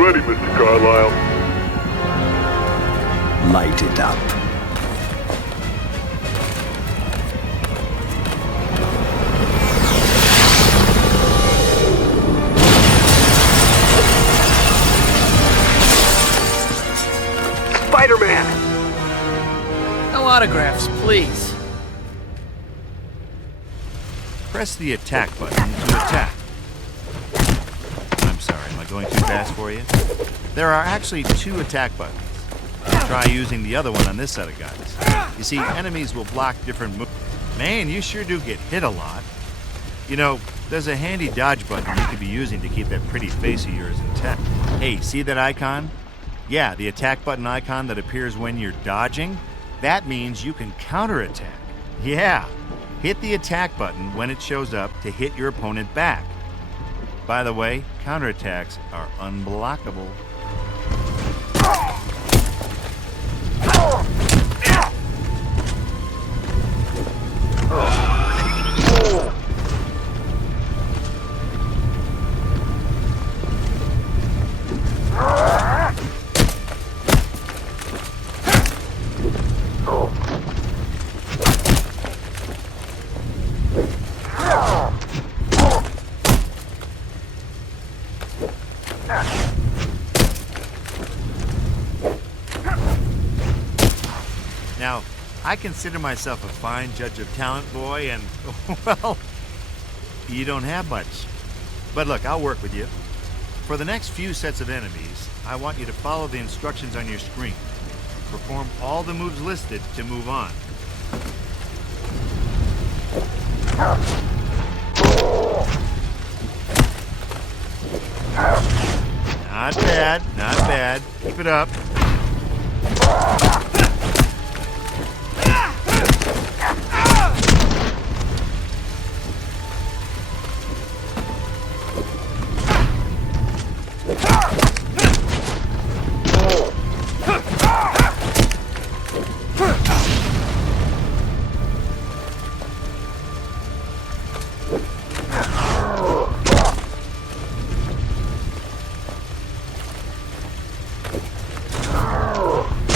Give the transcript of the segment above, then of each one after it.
ready, Mr. Carlisle. Light it up. SpiderMan! No autographs, please. Press the attack button to attack. I'm sorry, am I going too fast for you? There are actually 2 attack buttons. Try using the other one on this set of guys. You see, enemies will block different moves. Man, you sure do get hit a lot. You know, there's a handy dodge button you could be using to keep that pretty face of yours intact. Hey, see that icon? Yeah, the attack button icon that appears when you're dodging. That means you can counterattack. Yeah, hit the attack button when it shows up to hit your opponent back. By the way, counterattacks are unblockable. Now, I consider myself a fine judge of talent, boy, and, well, you don't have much. But look, I'll work with you. For the next few sets of enemies, I want you to follow the instructions on your screen. Perform all the moves listed to move on. Not bad, not bad. Keep it up.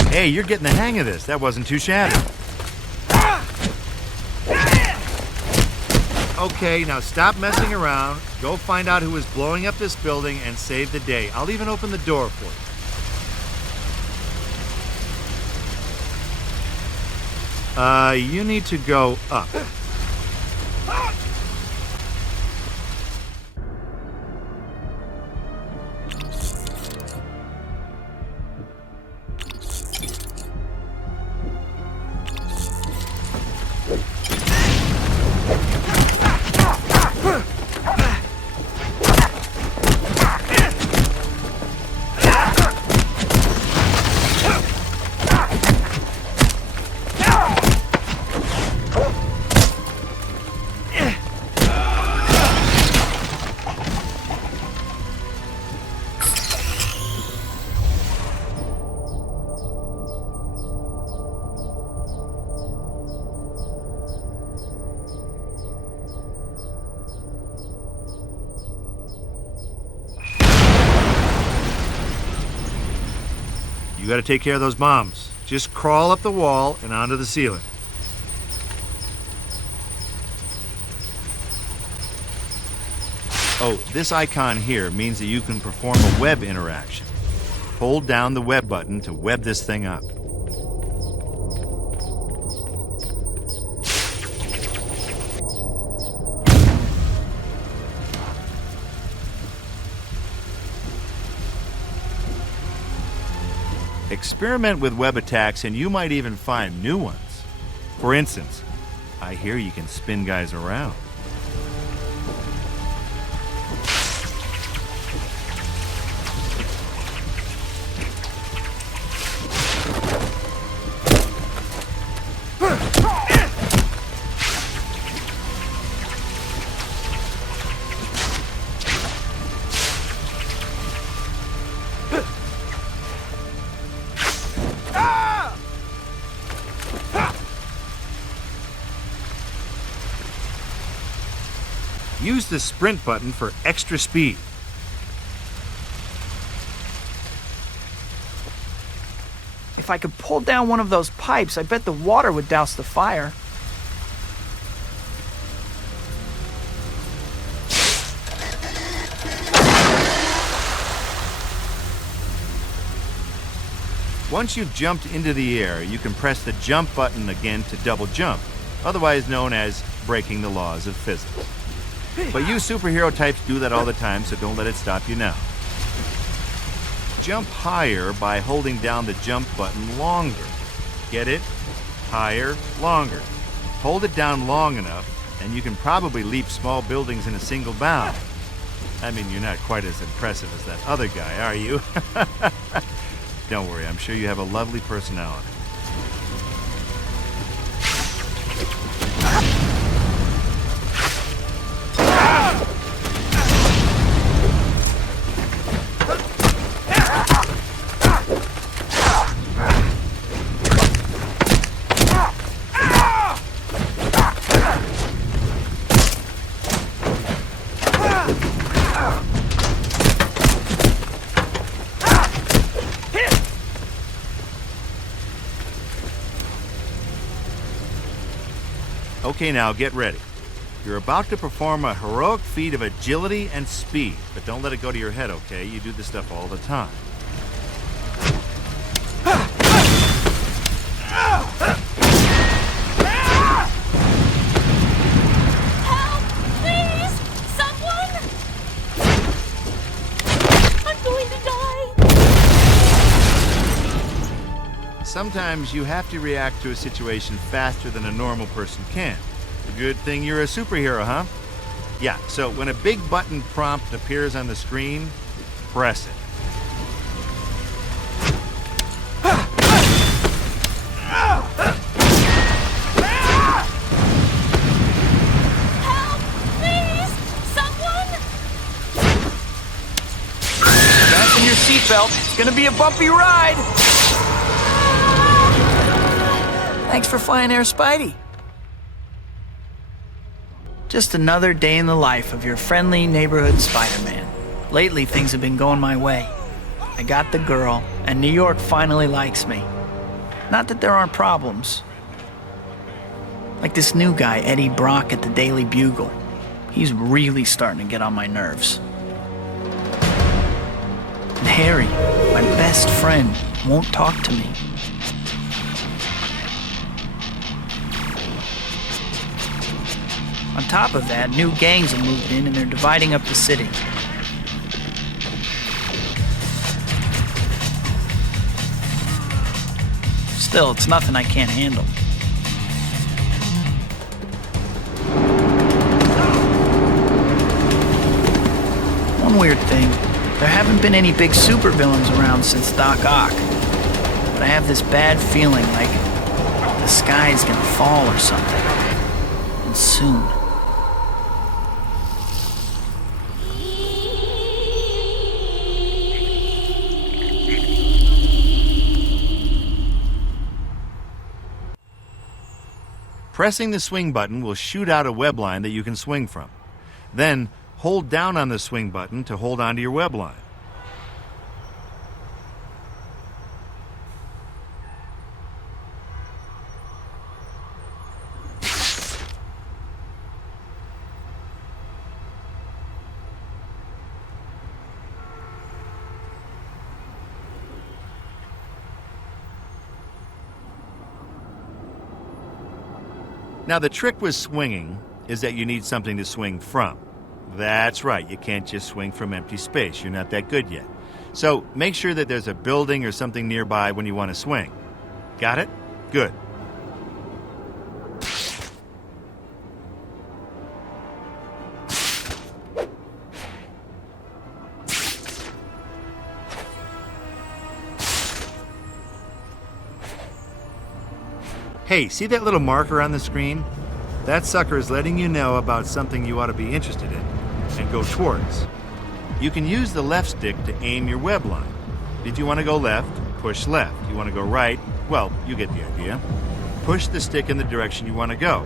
Hey, you're getting the hang of this. That wasn't too shabby. Okay, now stop messing around. Go find out who is blowing up this building and save the day. I'll even open the door for you. You need to go up. You gotta take care of those bombs. Just crawl up the wall and onto the ceiling. Oh, this icon here means that you can perform a web interaction. Hold down the web button to web this thing up. Experiment with web attacks and you might even find new ones. For instance, I hear you can spin guys around. Use the sprint button for extra speed. If I could pull down one of those pipes, I bet the water would douse the fire. Once you've jumped into the air, you can press the jump button again to double jump, otherwise known as breaking the laws of physics. But you superhero types do that all the time, so don't let it stop you now. Jump higher by holding down the jump button longer. Get it? Higher, longer. Hold it down long enough, and you can probably leap small buildings in a single bound. I mean, you're not quite as impressive as that other guy, are you? Don't worry, I'm sure you have a lovely personality. Okay, now get ready. You're about to perform a heroic feat of agility and speed, but don't let it go to your head, okay? You do this stuff all the time. Help! Please! Someone! I'm going to die! Sometimes you have to react to a situation faster than a normal person can. Good thing you're a superhero, huh? Yeah, so when a big button prompt appears on the screen, press it. Help! Please! Someone! Fasten your seatbelt. It's gonna be a bumpy ride. Thanks for flying Air Spidey. Just another day in the life of your friendly neighborhood Spider-Man. Lately, things have been going my way. I got the girl, and New York finally likes me. Not that there aren't problems. Like this new guy, Eddie Brock at the Daily Bugle. He's really starting to get on my nerves. And Harry, my best friend, won't talk to me. On top of that, new gangs have moved in and they're dividing up the city. Still, it's nothing I can't handle. One weird thing, there haven't been any big supervillains around since Doc Ock. But I have this bad feeling like the sky's gonna fall or something. And soon. Pressing the swing button will shoot out a web line that you can swing from. Then, hold down on the swing button to hold onto your web line. Now, the trick with swinging is that you need something to swing from. That's right, you can't just swing from empty space. You're not that good yet. So make sure that there's a building or something nearby when you want to swing. Got it? Good. Hey, see that little marker on the screen? That sucker is letting you know about something you ought to be interested in and go towards. You can use the left stick to aim your web line. If you want to go left, push left. You want to go right, well, you get the idea. Push the stick in the direction you want to go.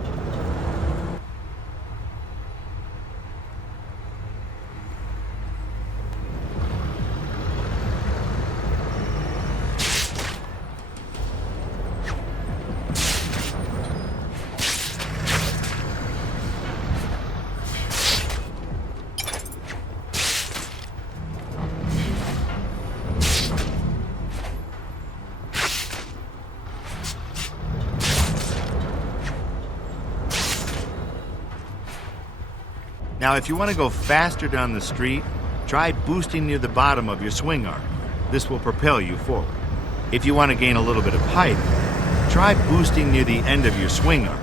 Now, if you want to go faster down the street, try boosting near the bottom of your swing arm. This will propel you forward. If you want to gain a little bit of height, try boosting near the end of your swing arm.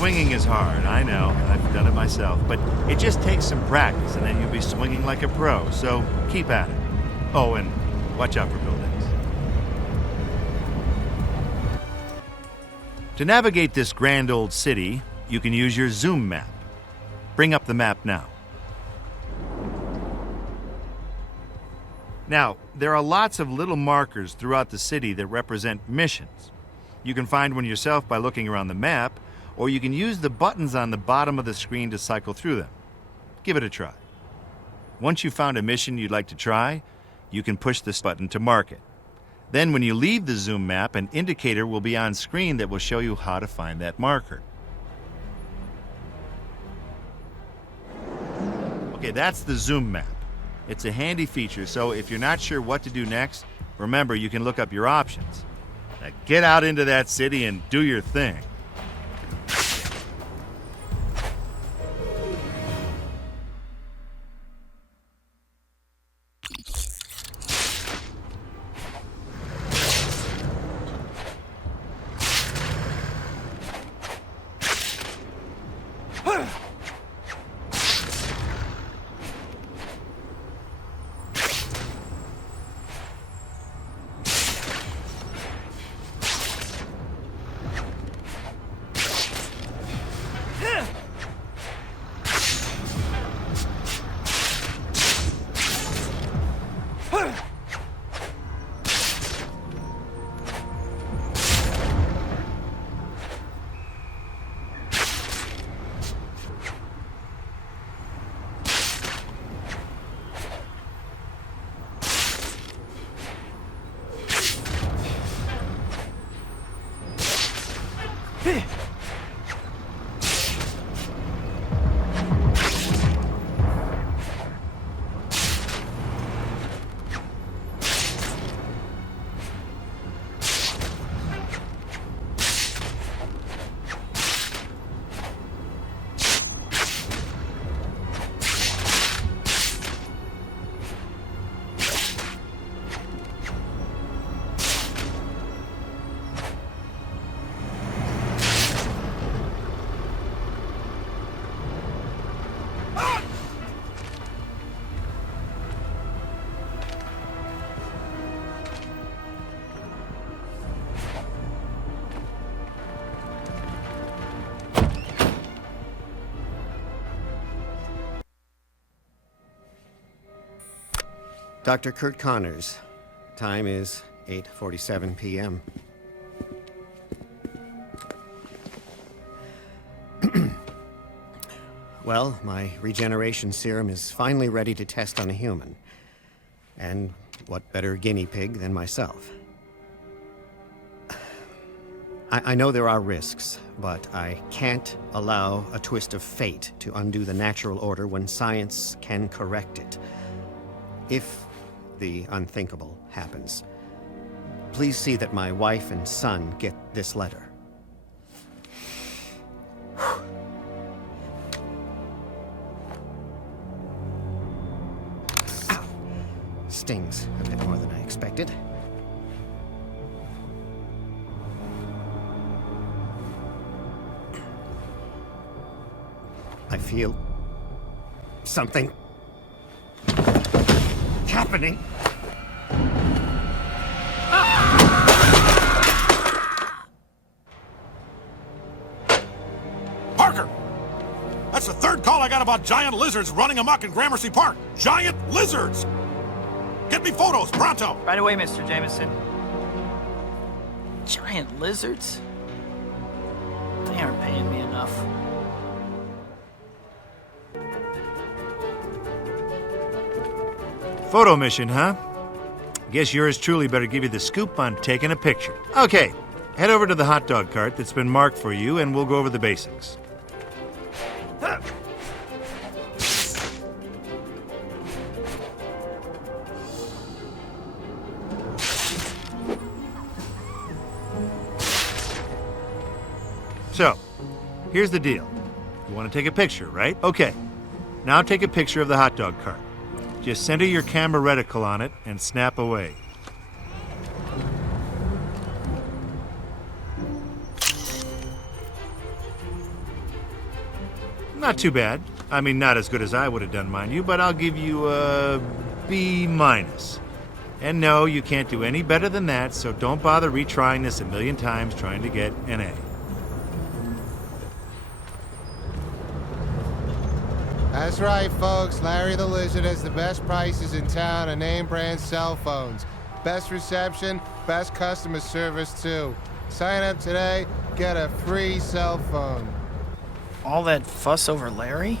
Swinging is hard, I know. I've done it myself. But it just takes some practice, and then you'll be swinging like a pro. So keep at it. Oh, and watch out for buildings. To navigate this grand old city, you can use your zoom map. Bring up the map now. Now, there are lots of little markers throughout the city that represent missions. You can find one yourself by looking around the map, or you can use the buttons on the bottom of the screen to cycle through them. Give it a try. Once you've found a mission you'd like to try, you can push this button to mark it. Then when you leave the zoom map, an indicator will be on screen that will show you how to find that marker. Okay, that's the zoom map. It's a handy feature, so if you're not sure what to do next, remember you can look up your options. Now get out into that city and do your thing. Dr. Kurt Connors. Time is 8:47 p.m. Well, my regeneration serum is finally ready to test on a human. And what better guinea pig than myself? I know there are risks, but I can't allow a twist of fate to undo the natural order when science can correct it. If the unthinkable happens, please see that my wife and son get this letter. Ow. Stings a bit more than I expected. I feel something happening. Parker! That's the third call I got about giant lizards running amok in Gramercy Park. Giant lizards! Get me photos, pronto! Right away, Mr. Jameson. Giant lizards? They aren't paying me enough. Photo mission, huh? Guess yours truly better give you the scoop on taking a picture. Okay, head over to the hot dog cart that's been marked for you and we'll go over the basics. So, here's the deal. You want to take a picture, right? Okay. Now take a picture of the hot dog cart. Just center your camera reticle on it and snap away. Not too bad. I mean, not as good as I would have done, mind you, but I'll give you a B-. And no, you can't do any better than that, so don't bother retrying this a million times trying to get an A. That's right, folks. Larry the Lizard has the best prices in town on name brand cell phones. Best reception, best customer service, too. Sign up today, get a free cell phone. All that fuss over Larry?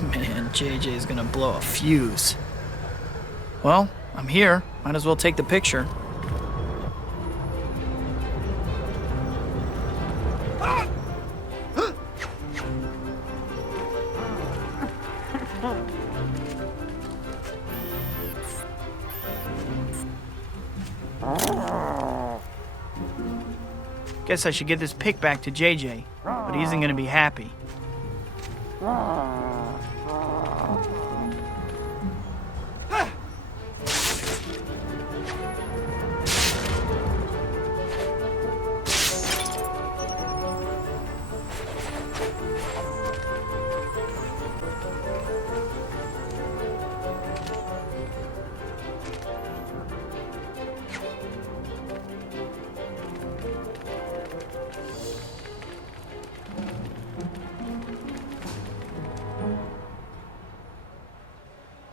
Man, JJ's gonna blow a fuse. Well, I'm here. Might as well take the picture. Guess I should give this pic back to JJ, but he isn't gonna be happy.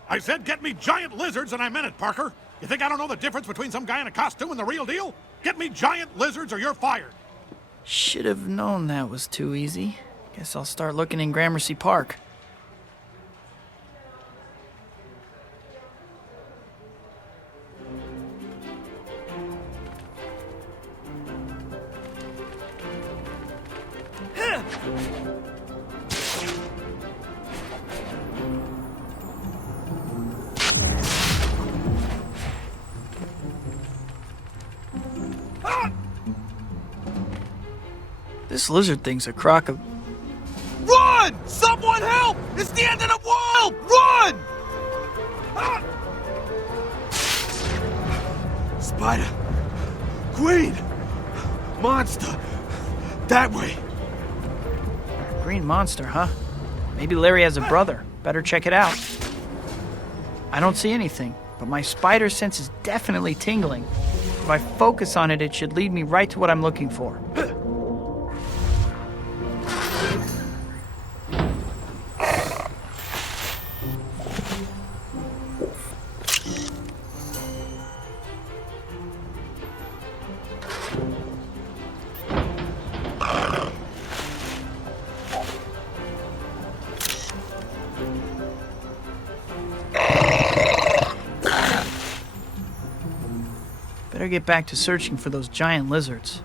I said get me giant lizards, and I meant it, Parker. You think I don't know the difference between some guy in a costume and the real deal? Get me giant lizards or you're fired. Should have known that was too easy. Guess I'll start looking in Gramercy Park. This lizard thing's a crock of... Run! Someone help! It's the end of the world! Run! Ah! Spider. Queen. Monster. That way. Green monster, huh? Maybe Larry has a brother. Better check it out. I don't see anything, but my spider sense is definitely tingling. If I focus on it, it should lead me right to what I'm looking for. Better get back to searching for those giant lizards.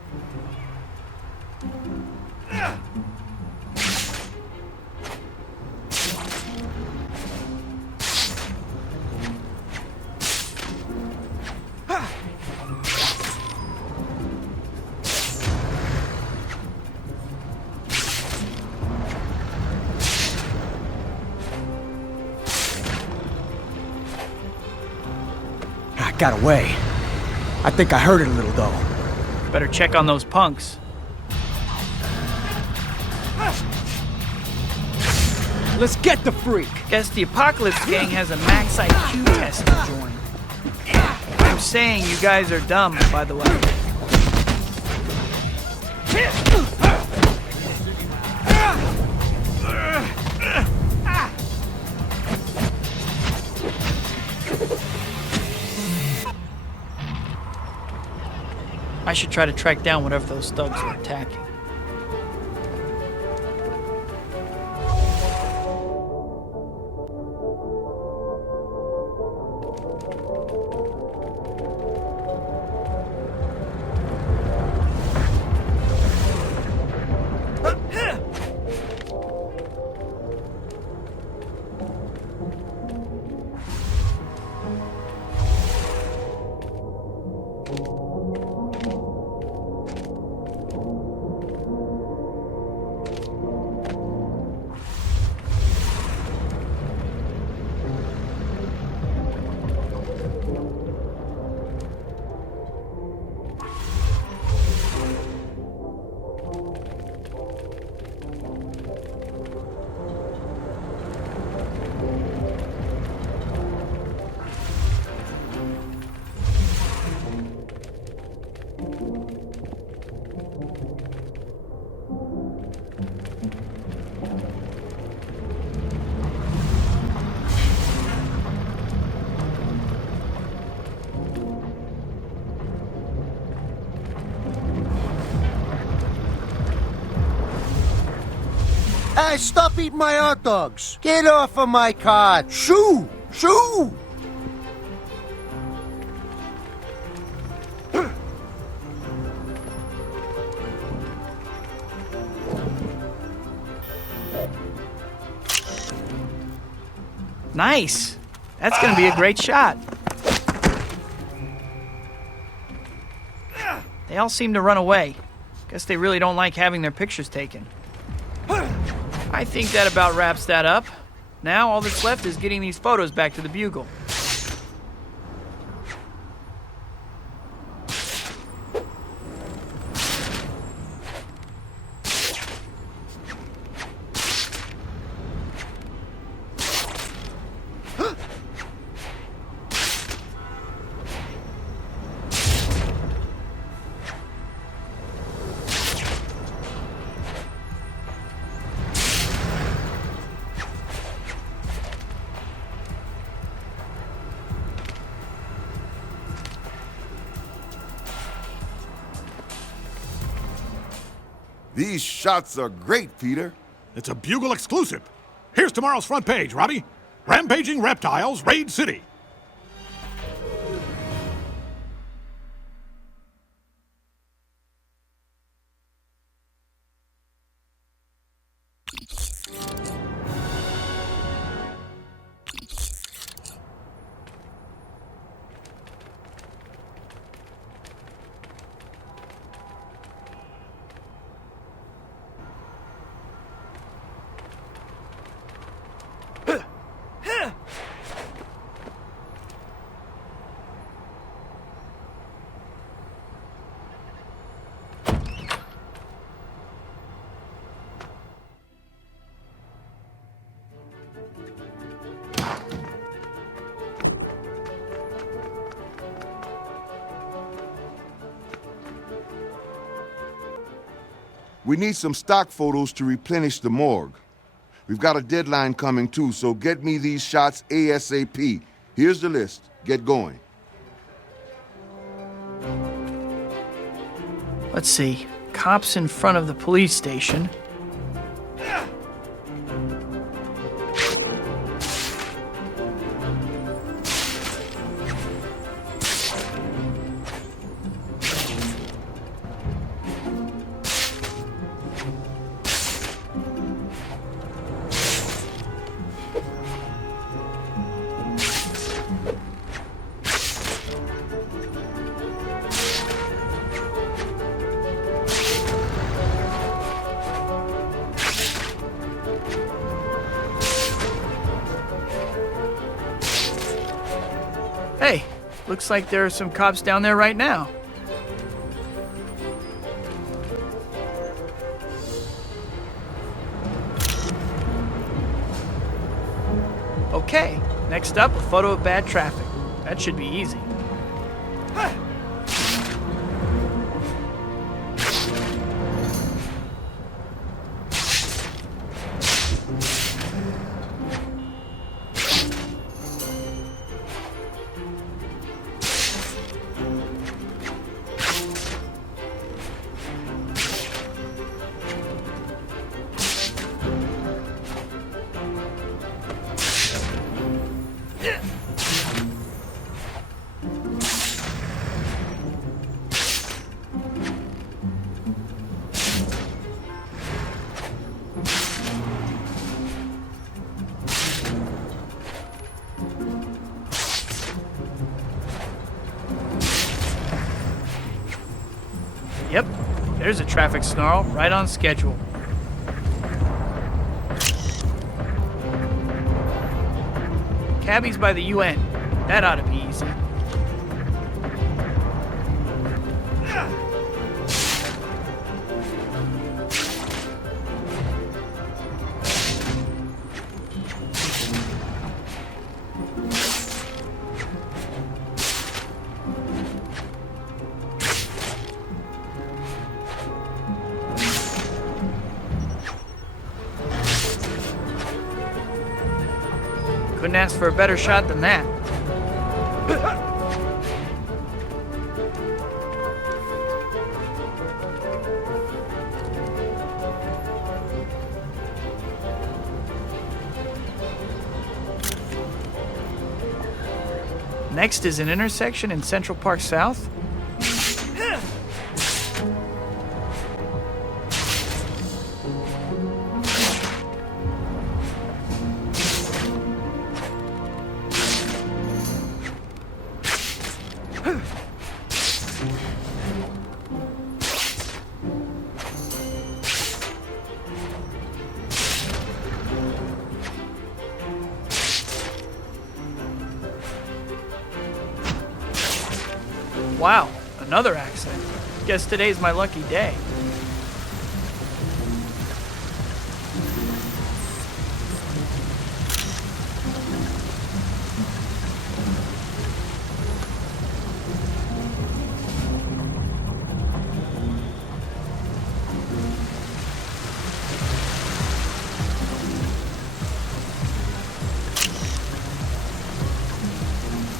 I got away. I think I heard it a little, though. Better check on those punks. Let's get the freak! Guess the Apocalypse Gang has a max IQ test to join. I'm saying you guys are dumb, by the way. I should try to track down whatever those thugs are attacking. Hey, stop eating my hot dogs. Get off of my car. Shoo! Shoo! Nice. That's gonna be a great shot. They all seem to run away. Guess they really don't like having their pictures taken. I think that about wraps that up. Now all that's left is getting these photos back to the Bugle. These shots are great, Peter. It's a Bugle exclusive. Here's tomorrow's front page, Robbie. Rampaging reptiles raid city. We need some stock photos to replenish the morgue. We've got a deadline coming too, so get me these shots ASAP. Here's the list. Get going. Let's see. Cops in front of the police station. Hey, looks like there are some cops down there right now. Okay, next up, a photo of bad traffic. That should be easy. Yep, there's a traffic snarl right on schedule. Cabby's by the UN. That ought to be easy. Couldn't ask for a better shot than that. Next is an intersection in Central Park South. Wow, another accident. Guess today's my lucky day.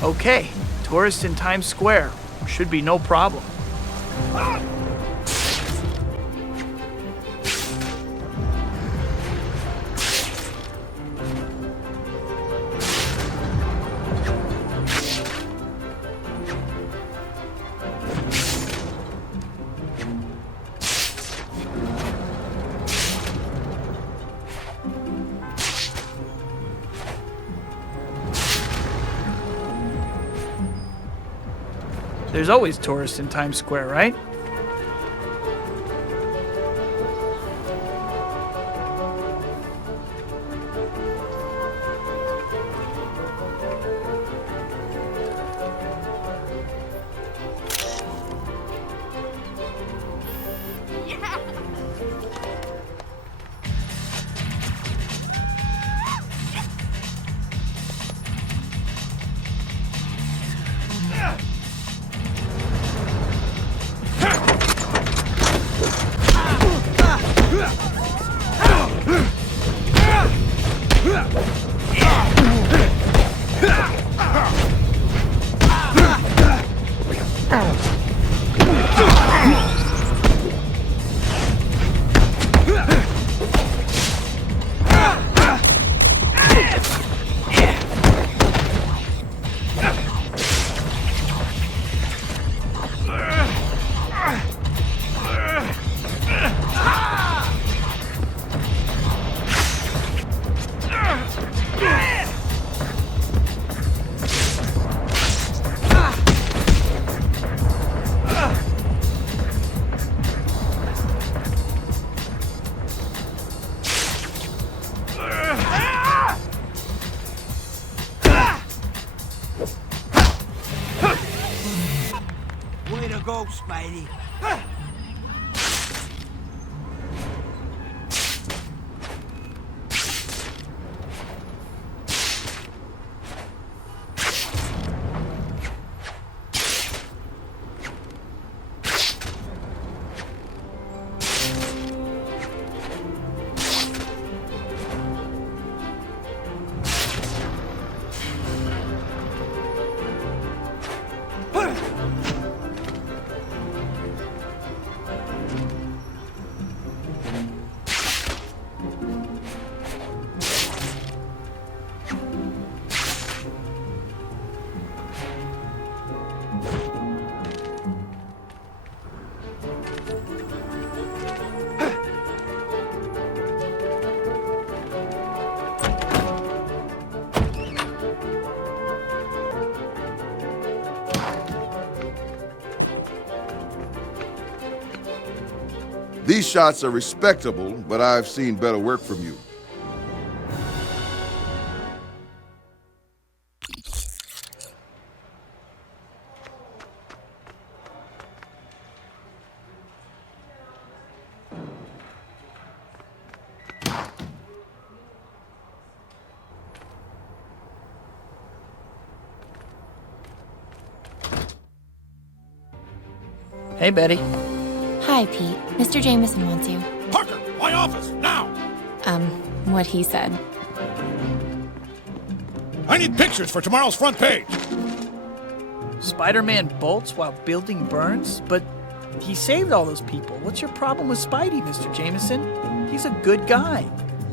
Okay, tourist in Times Square. Should be no problem. There's always tourists in Times Square, right? Way to go, Spidey. These shots are respectable, but I've seen better work from you. Hey, Betty. Hi, Pete. Mr. Jameson wants you. Parker, my office, now! What he said. I need pictures for tomorrow's front page. Spider-Man bolts while building burns? But he saved all those people. What's your problem with Spidey, Mr. Jameson? He's a good guy.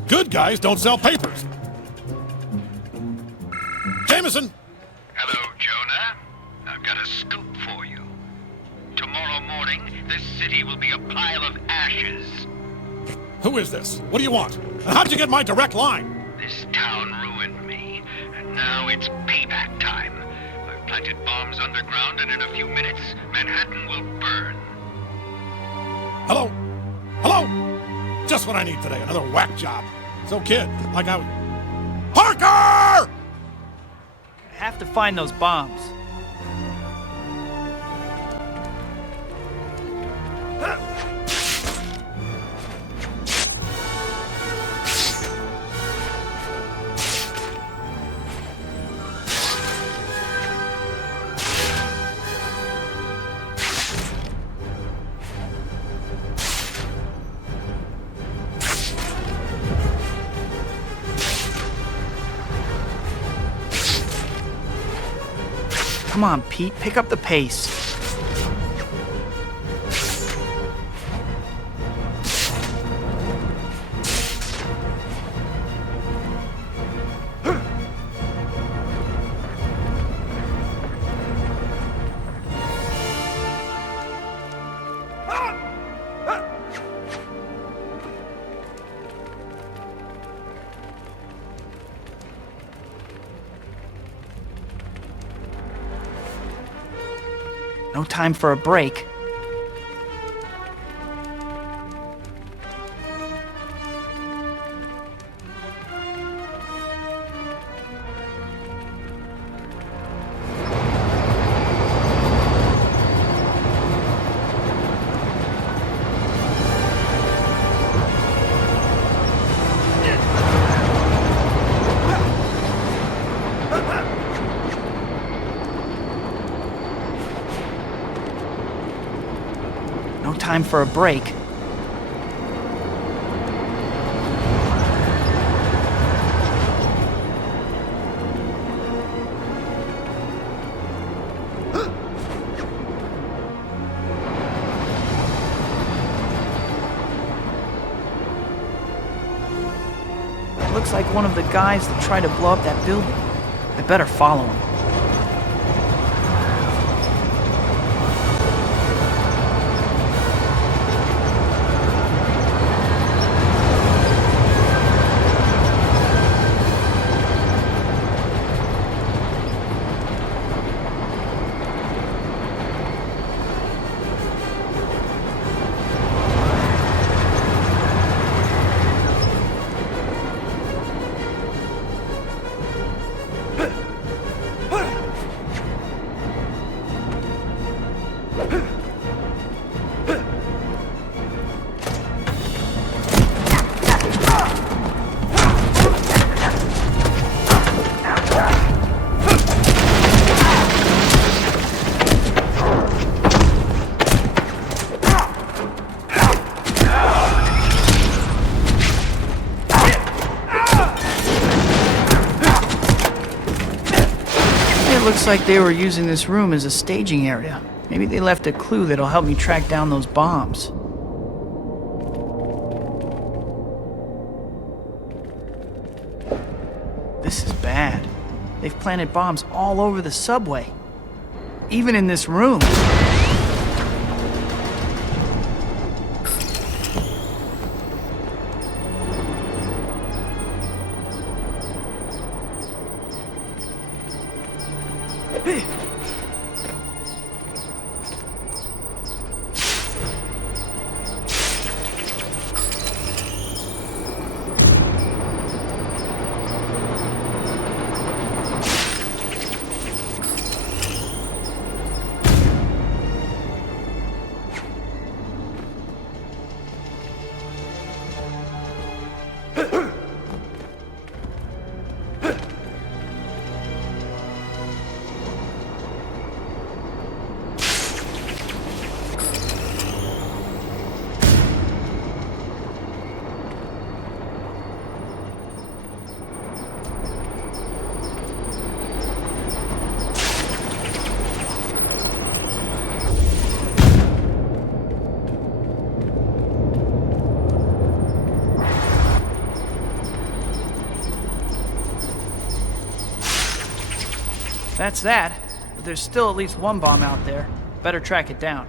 Good guys don't sell papers. Jameson! Hello, Jonah. scoop for you. Tomorrow morning, this city will be a pile of ashes. Who is this? What do you want? And how'd you get my direct line? This town ruined me, and now it's payback time. I've planted bombs underground, and in a few minutes, Manhattan will burn. Hello? Hello? Just what I need today, another whack job. So kid, like I was... Parker! I have to find those bombs. Come on, Pete, pick up the pace. No time for a break. No time for a break. Looks like one of the guys that tried to blow up that building. I better follow him. Looks like they were using this room as a staging area. Maybe they left a clue that'll help me track down those bombs. This is bad. They've planted bombs all over the subway. Even in this room. That's that. but there's still at least one bomb out there. Better track it down.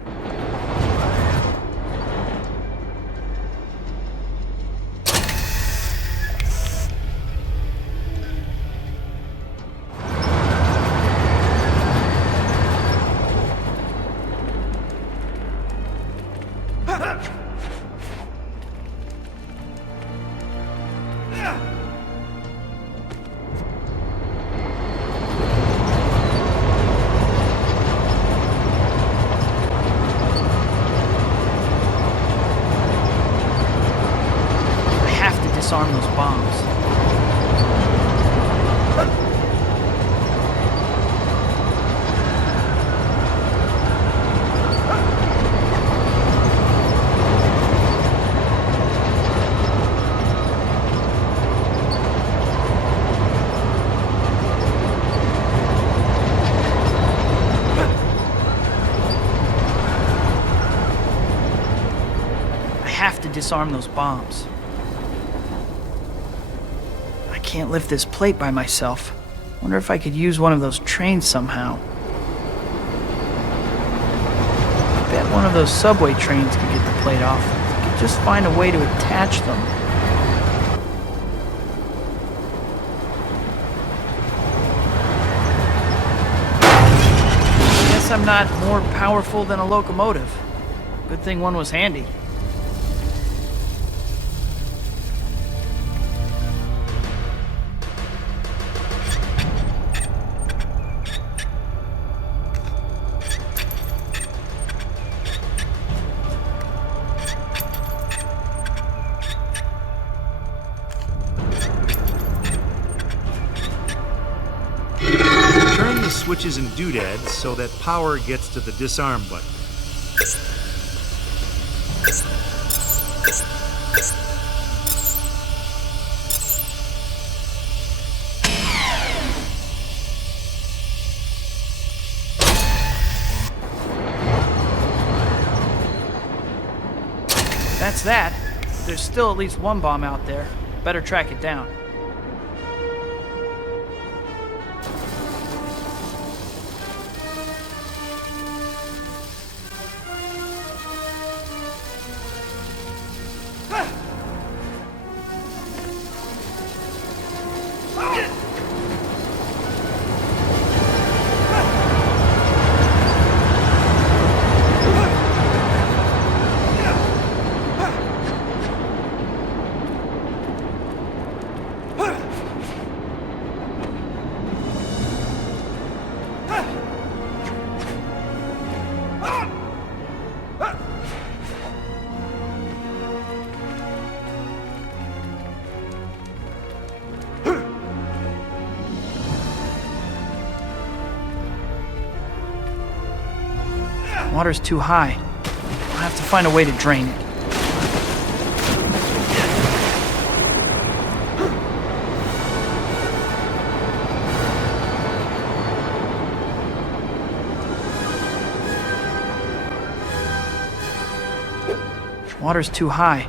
Disarm those bombs. I have to disarm those bombs. I can't lift this plate by myself. Wonder if I could use one of those trains somehow. I bet one of those subway trains could get the plate off. If I could just find a way to attach them. Guess I'm not more powerful than a locomotive. Good thing one was handy. Turn the switches and doodads so that power gets to the disarm button. That's that. There's still at least one bomb out there. Better track it down. Water's too high. I'll have to find a way to drain it. Water's too high.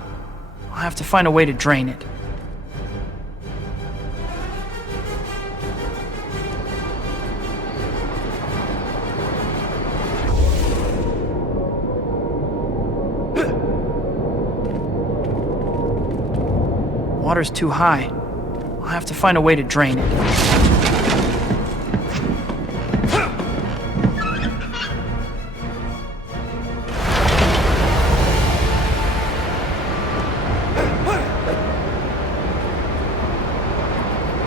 I'll have to find a way to drain it. Water's too high. I'll have to find a way to drain it.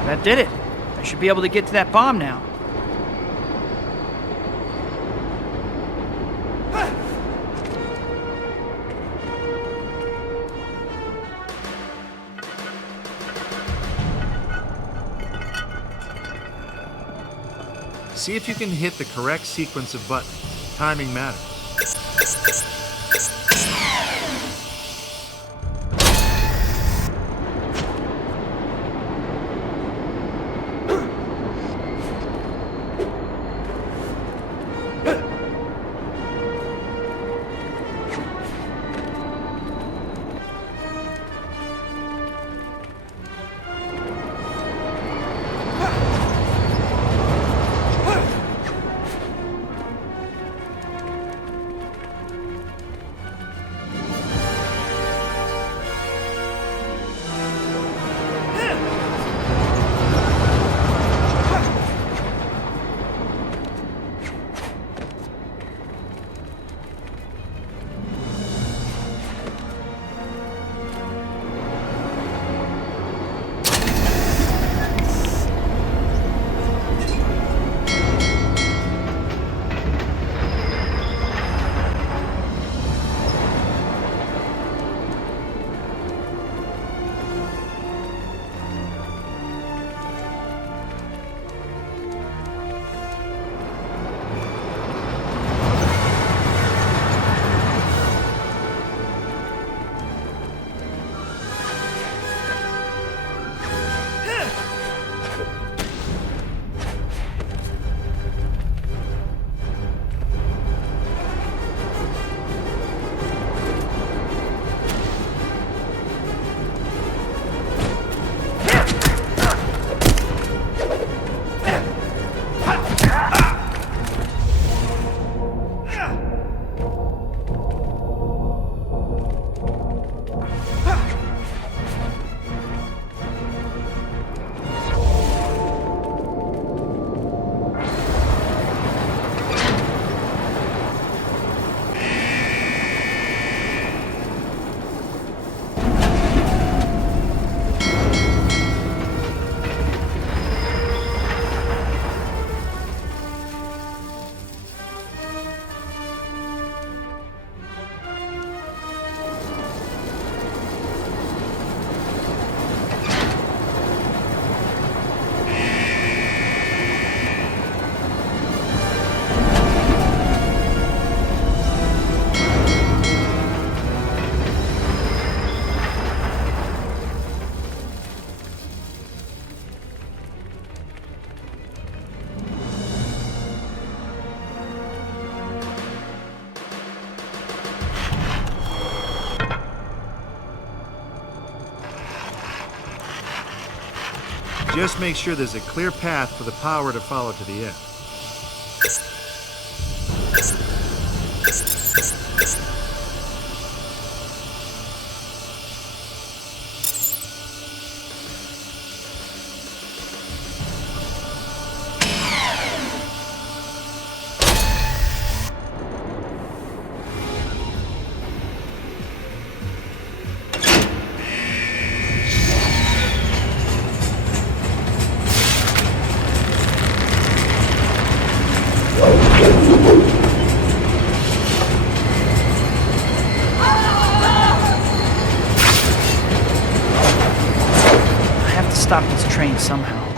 That did it. I should be able to get to that bomb now. See if you can hit the correct sequence of buttons. Timing matters. Just make sure there's a clear path for the power to follow to the end. I have to stop this train somehow.